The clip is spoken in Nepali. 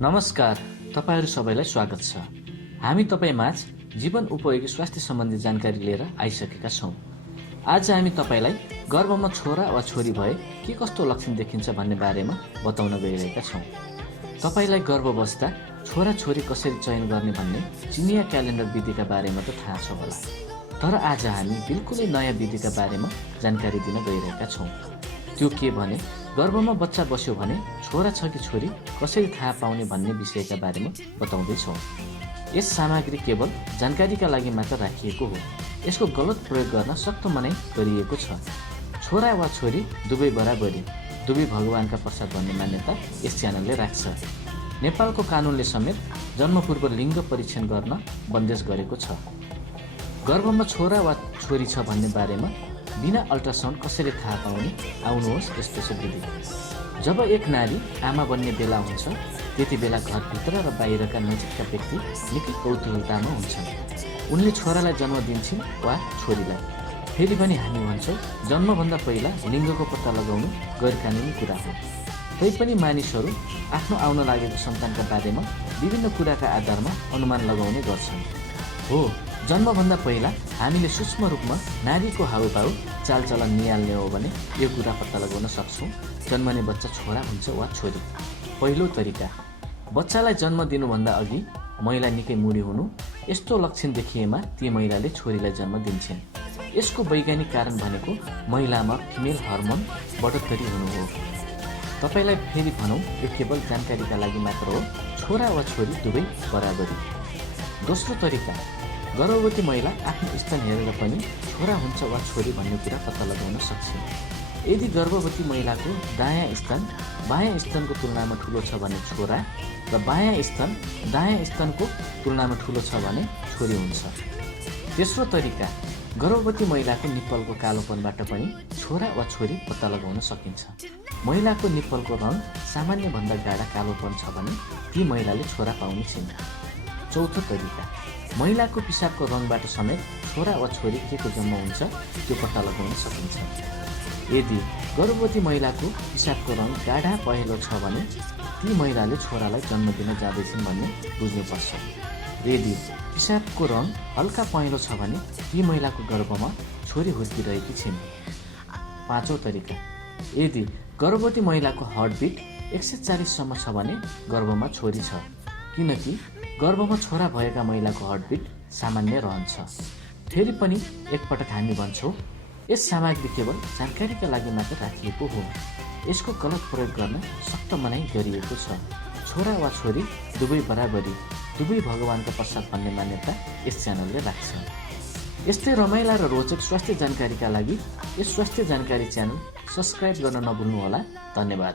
नमस्कार, तपाईहरु सबैलाई स्वागत छ। हामी तपाईमाझ जीवन उपयोगी स्वास्थ्य सम्बन्धी जानकारी लिएर आइसकेका छौं। आज हामी तपाईलाई गर्भमा छोरा वा छोरी भए के कस्तो लक्षण देखिन्छ भन्ने बारेमा बताउन गइरहेका छौं। तपाईलाई गर्भ बस्दा छोरा छोरी कसरी चयन गर्ने भन्ने चिनिया क्यालेन्डर विधिका बारेमा त थाहा छ होला। तर आज हामी बिल्कुलै नयाँ विधिका बारेमा जानकारी दिन गइरहेका छौं। त्यो के भने गर्भमा बच्चा बस्यो भने छोरा छ कि छोरी कसरी थाहा पाउने भन्ने विषयका बारेमा बताउँदै छौं। यस सामग्री केवल जानकारीका लागि मात्र राखिएको हो। यसको गलत प्रयोग गर्न सख्त मनाइ गरिएको छ। छोरा वा छोरी दुवै बराबरी, दुवै भगवानका प्रसाद भन्ने मान्यता यस च्यानलले राख्छ। नेपालको कानुनले समेत जन्मपूर्व लिङ्ग परीक्षण गर्न बन्देज गरेको छ। गर्भमा छोरा वा छोरी छ भन्ने बारेमा बिना अल्ट्रासाउन्ड कसरी थाहा पाउने, आउनुहोस् यस्तो छ विधि। जब एक नारी आमा बन्ने बेला हुन्छ, त्यति बेला घरभित्र र बाहिरका नजिकका व्यक्ति निकै कौतूहलतामा हुन्छन्। उनले छोरालाई जन्म दिन्छन् वा छोरीलाई। फेरि पनि हामी भन्छौँ जन्मभन्दा पहिला लिङ्गको पत्ता लगाउनु गैरकानुनी कुरा हो। तैपनि मानिसहरू आफ्नो आउन लागेको सन्तानका बारेमा विभिन्न कुराका आधारमा अनुमान लगाउने गर्छन्। हो, जन्मभन्दा पहिला हामीले सूक्ष्म रूपमा नारीको हाउभाउ चालचलन निहाल्ने हो भने यो कुरा पत्ता लगाउन सक्छौँ जन्मने बच्चा छोरा हुन्छ वा छोरी। पहिलो तरिका, बच्चालाई जन्म दिनुभन्दा अघि महिला निकै मुडी हुनु। यस्तो लक्षण देखिएमा ती महिलाले छोरीलाई जन्म दिन्छन्। यसको वैज्ञानिक कारण भनेको महिलामा फिमेल हर्मोन बढोत्तरी हुनु हो। तपाईलाई फेरि भनौँ, यो केवल जानकारीका लागि मात्र हो। छोरा वा छोरी दुवै बराबरी। दोस्रो तरिका, गर्भवती महिला आफ्नो स्तन हेरेर पनि छोरा हुन्छ वा छोरी भन्ने कुरा पत्ता लगाउन सक्छन्। यदि गर्भवती महिलाको दायाँ स्तन बायाँ स्तनको तुलनामा ठुलो छ भने छोरा र बायाँ स्तन दायाँ स्तनको तुलनामा ठुलो छ भने छोरी हुन्छ। तेस्रो तरिका, गर्भवती महिलाको निप्पलको कालोपनबाट पनि छोरा वा छोरी पत्ता लगाउन सकिन्छ। महिलाको निप्पलको रङ सामान्यभन्दा गाढा कालोपन छ भने ती महिलाले छोरा पाउने छिन्। चौथो तरिका, महिलाको पिसाबको रङबाट समेत छोरा वा छोरी के को जन्म हुन्छ त्यो पत्ता लगाउन सकिन्छ। यदि गर्भवती महिलाको पिसाबको रङ गाढा पहेँलो छ भने ती महिलाले छोरालाई जन्म दिन जाँदैछन् भन्ने बुझ्नुपर्छ। यदि पिसाबको रङ हल्का पहेँलो छ भने ती महिलाको गर्भमा छोरी हुर्किरहेकी छिन्। पाँचौं तरिका, यदि गर्भवती महिलाको हार्टबिट 140 सम्म छ भने गर्भमा छोरी छ, किनकि गर्भमा छोरा भएका महिलाको हार्टबिट सामान्य रहन्छ। फेरि पनि एकपटक हामी भन्छौँ, यस सामग्री केवल जानकारीका लागि मात्र राखिएको हो। यसको गलत प्रयोग गर्न सख्त मनाइ गरिएको छ। छोरा वा छोरी दुवै बराबरी, दुवै भगवानका प्रसाद भन्ने मान्यता यस च्यानलले राख्छ। यस्तै रमाइला र रोचक स्वास्थ्य जानकारीका लागि यस स्वास्थ्य जानकारी च्यानल सब्स्क्राइब गर्न नभुल्नुहोला। धन्यवाद।